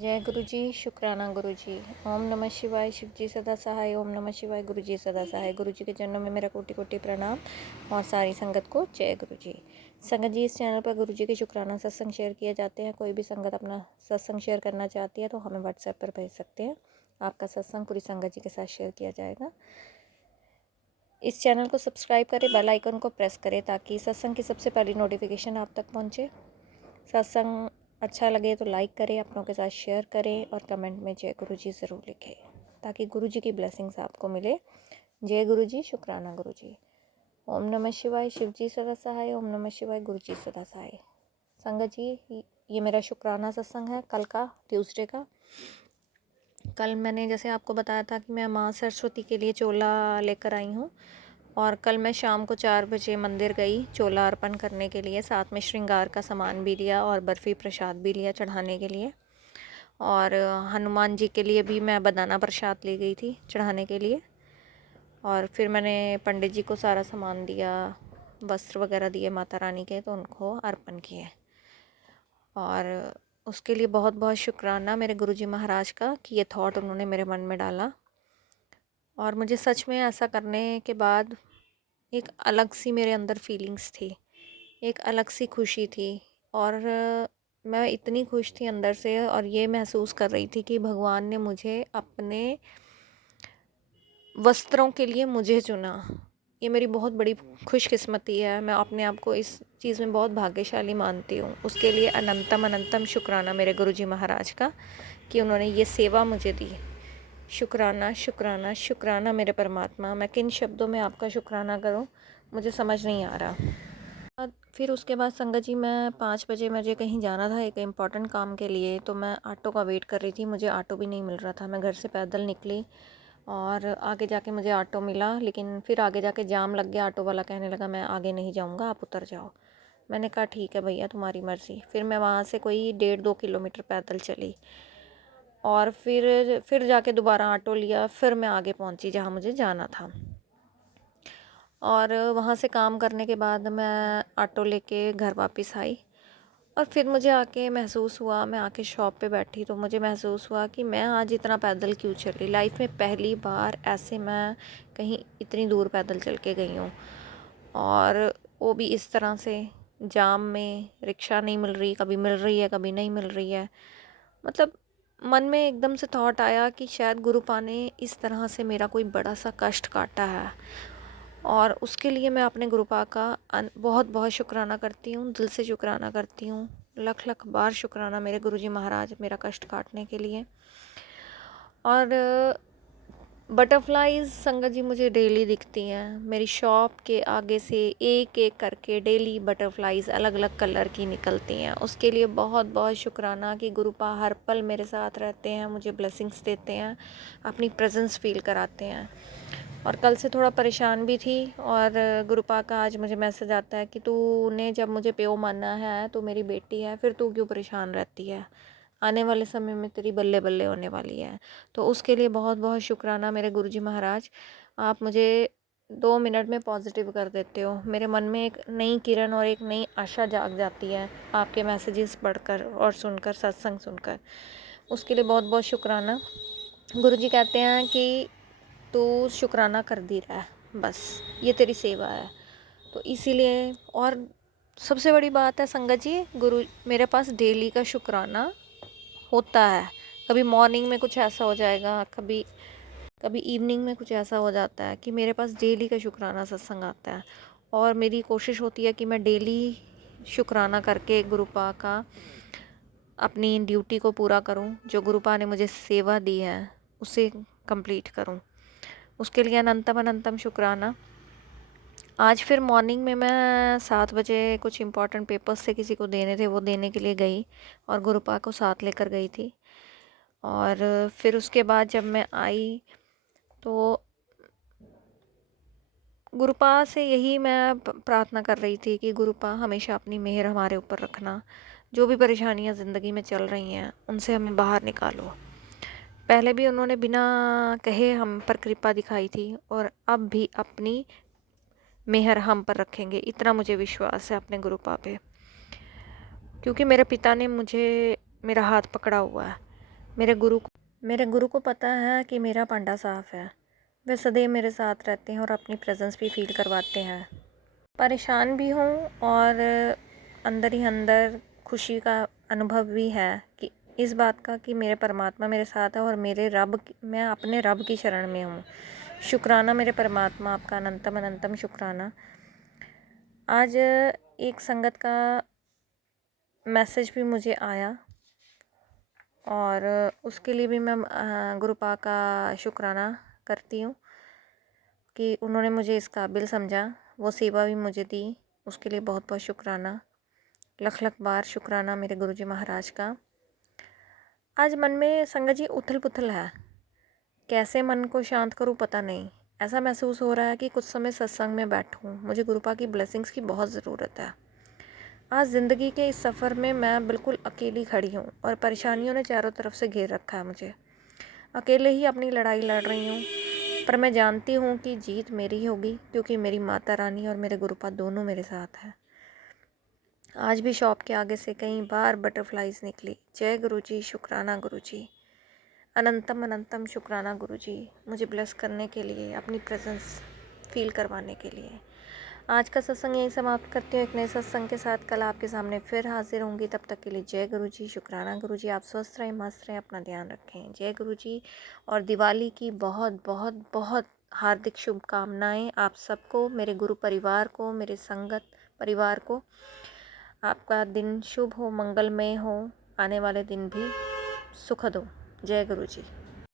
जय गुरु जी, शुक्राना गुरु जी। ओम नमः शिवाय, शिव जी सदा सहाय। ओम नमः शिवाय, गुरु जी सदा सहाय। गुरु जी के चरणों में मेरा कोटि कोटि प्रणाम और सारी संगत को जय गुरु जी। संगत जी, इस चैनल पर गुरु जी के शुक्राना सत्संग शेयर किए जाते हैं। कोई भी संगत अपना सत्संग शेयर करना चाहती है तो हमें व्हाट्सएप पर भेज सकते हैं। आपका सत्संग पूरी संगत जी के साथ शेयर किया जाएगा। इस चैनल को सब्सक्राइब करें, बेल आइकन को प्रेस करें ताकि सत्संग की सबसे पहली नोटिफिकेशन आप तक पहुँचे। सत्संग अच्छा लगे तो लाइक करें, अपनों के साथ शेयर करें और कमेंट में जय गुरु जी ज़रूर लिखें ताकि गुरु जी की ब्लेसिंग्स आपको मिले। जय गुरु जी, शुक्राना गुरु जी। ओम नमः शिवाय, शिव जी सदा सहाय। ओम नमः शिवाय, गुरु जी सदा सहाय। संगत जी, ये मेरा शुक्राना सत्संग है कल का, ट्यूसडे का। कल मैंने जैसे आपको बताया था कि मैं माँ सरस्वती के लिए चोला लेकर आई हूँ और कल मैं शाम को 4 बजे मंदिर गई चोला अर्पण करने के लिए। साथ में श्रृंगार का सामान भी लिया और बर्फ़ी प्रसाद भी लिया चढ़ाने के लिए। और हनुमान जी के लिए भी मैं बनाना प्रसाद ले गई थी चढ़ाने के लिए। और फिर मैंने पंडित जी को सारा सामान दिया, वस्त्र वगैरह दिए माता रानी के, तो उनको अर्पण किए। और उसके लिए बहुत बहुत शुक्राना मेरे गुरुजी महाराज का कि ये थॉट उन्होंने मेरे मन में डाला। और मुझे सच में ऐसा करने के बाद एक अलग सी मेरे अंदर फीलिंग्स थी, एक अलग सी खुशी थी। और मैं इतनी खुश थी अंदर से और ये महसूस कर रही थी कि भगवान ने मुझे अपने वस्त्रों के लिए मुझे चुना। ये मेरी बहुत बड़ी खुशकिस्मती है। मैं अपने आप को इस चीज़ में बहुत भाग्यशाली मानती हूँ। उसके लिए अनंतम अनंतम शुक्राना मेरे गुरुजी महाराज का कि उन्होंने ये सेवा मुझे दी। शुक्राना शुक्राना शुक्राना मेरे परमात्मा। मैं किन शब्दों में आपका शुक्राना करूं, मुझे समझ नहीं आ रहा। फिर उसके बाद संगत जी, मैं 5 बजे मुझे कहीं जाना था एक इम्पॉर्टेंट काम के लिए, तो मैं ऑटो का वेट कर रही थी। मुझे ऑटो भी नहीं मिल रहा था। मैं घर से पैदल निकली और आगे जाके मुझे ऑटो मिला, लेकिन फिर आगे जाके जाम लग गया। ऑटो वाला कहने लगा मैं आगे नहीं जाऊँगा, आप उतर जाओ। मैंने कहा ठीक है भैया, तुम्हारी मर्ज़ी। फिर मैं वहाँ से कोई 1.5-2 किलोमीटर पैदल चली और फिर जाके दोबारा ऑटो लिया। फिर मैं आगे पहुंची जहां मुझे जाना था। और वहां से काम करने के बाद मैं ऑटो लेके घर वापस आई। और फिर मुझे आके महसूस हुआ, मैं आके शॉप पे बैठी तो मुझे महसूस हुआ कि मैं आज इतना पैदल क्यों चली। लाइफ में पहली बार ऐसे मैं कहीं इतनी दूर पैदल चल के गई हूँ, और वो भी इस तरह से जाम में। रिक्शा नहीं मिल रही, कभी मिल रही है कभी नहीं मिल रही है। मतलब मन में एकदम से थॉट आया कि शायद गुरुपा ने इस तरह से मेरा कोई बड़ा सा कष्ट काटा है, और उसके लिए मैं अपने गुरुपा का बहुत बहुत शुक्राना करती हूँ, दिल से शुक्राना करती हूँ। लख लख बार शुक्राना मेरे गुरुजी महाराज मेरा कष्ट काटने के लिए। और बटरफ्लाइज संगत जी मुझे डेली दिखती हैं। मेरी शॉप के आगे से एक एक करके डेली बटरफ्लाइज अलग अलग कलर की निकलती हैं। उसके लिए बहुत बहुत शुक्राना कि गुरुपा हर पल मेरे साथ रहते हैं, मुझे ब्लेसिंग्स देते हैं, अपनी प्रेजेंस फील कराते हैं। और कल से थोड़ा परेशान भी थी, और गुरुपा का आज मुझे मैसेज आता है कि तूने जब मुझे प्यो माना है, तू मेरी बेटी है, फिर तू क्यों परेशान रहती है, आने वाले समय में तेरी बल्ले बल्ले होने वाली है। तो उसके लिए बहुत बहुत शुक्राना मेरे गुरुजी महाराज। आप मुझे 2 मिनट में पॉजिटिव कर देते हो। मेरे मन में एक नई किरण और एक नई आशा जाग जाती है आपके मैसेजेस पढ़कर और सुनकर, सत्संग सुनकर। उसके लिए बहुत बहुत शुक्राना। गुरुजी कहते हैं कि तू शुक्राना कर दी रहा है, बस ये तेरी सेवा है। तो इसीलिए, और सबसे बड़ी बात है संगत जी, गुरु मेरे पास डेली का शुक्राना होता है। कभी मॉर्निंग में कुछ ऐसा हो जाएगा, कभी कभी इवनिंग में कुछ ऐसा हो जाता है कि मेरे पास डेली का शुक्राना सत्संग आता है। और मेरी कोशिश होती है कि मैं डेली शुक्राना करके गुरुपा का अपनी ड्यूटी को पूरा करूं, जो गुरुपा ने मुझे सेवा दी है उसे कंप्लीट करूं। उसके लिए अनंतम अनंतम शुक्राना। आज फिर मॉर्निंग में मैं 7 बजे कुछ इम्पोर्टेंट पेपर्स से किसी को देने थे, वो देने के लिए गई और गुरुपा को साथ लेकर गई थी। और फिर उसके बाद जब मैं आई तो गुरुपा से यही मैं प्रार्थना कर रही थी कि गुरुपा हमेशा अपनी मेहर हमारे ऊपर रखना। जो भी परेशानियां ज़िंदगी में चल रही हैं उनसे हमें बाहर निकालो। पहले भी उन्होंने बिना कहे हम पर कृपा दिखाई थी, और अब भी अपनी मेहर हम पर रखेंगे, इतना मुझे विश्वास है अपने गुरुपा पे। क्योंकि मेरे पिता ने मुझे, मेरा हाथ पकड़ा हुआ है। मेरे गुरु को पता है कि मेरा पांडा साफ है। वे सदैव मेरे साथ रहते हैं और अपनी प्रेजेंस भी फील करवाते हैं। परेशान भी हूँ और अंदर ही अंदर खुशी का अनुभव भी है कि इस बात का कि मेरे परमात्मा मेरे साथ है और मैं अपने रब की शरण में हूँ। शुक्राना मेरे परमात्मा, आपका अनंतम अनंतम शुक्राना। आज एक संगत का मैसेज भी मुझे आया और उसके लिए भी मैं गुरुपा का शुक्राना करती हूँ कि उन्होंने मुझे इस काबिल समझा, वो सेवा भी मुझे दी, उसके लिए बहुत बहुत शुक्राना, लख लख बार शुक्राना मेरे गुरुजी महाराज का। आज मन में संगत जी उथल पुथल है, कैसे मन को शांत करूँ पता नहीं। ऐसा महसूस हो रहा है कि कुछ समय सत्संग में बैठूँ। मुझे गुरुपा की ब्लेसिंग्स की बहुत ज़रूरत है। आज ज़िंदगी के इस सफ़र में मैं बिल्कुल अकेली खड़ी हूँ और परेशानियों ने चारों तरफ से घेर रखा है मुझे। अकेले ही अपनी लड़ाई लड़ रही हूँ, पर मैं जानती हूँ कि जीत मेरी ही होगी, क्योंकि मेरी माता रानी और मेरे गुरुपा दोनों मेरे साथ हैं। आज भी शॉप के आगे से कई बार बटरफ्लाइज निकली। जय गुरुजी, शुक्राना गुरुजी, अनंतम अनंतम शुक्राना गुरुजी, मुझे ब्लेस करने के लिए, अपनी प्रेजेंस फील करवाने के लिए। आज का सत्संग यहीं समाप्त करती हूँ। एक नए सत्संग के साथ कल आपके सामने फिर हाजिर होंगी। तब तक के लिए जय गुरुजी, शुक्राना गुरुजी। आप स्वस्थ रहें, मस्त रहें, अपना ध्यान रखें। जय गुरुजी। और दिवाली की बहुत बहुत बहुत हार्दिक शुभकामनाएं आप सबको, मेरे गुरु परिवार को, मेरे संगत परिवार को। आपका दिन शुभ हो, मंगलमय हो, आने वाले दिन भी सुखद हो। जय गुरुजी।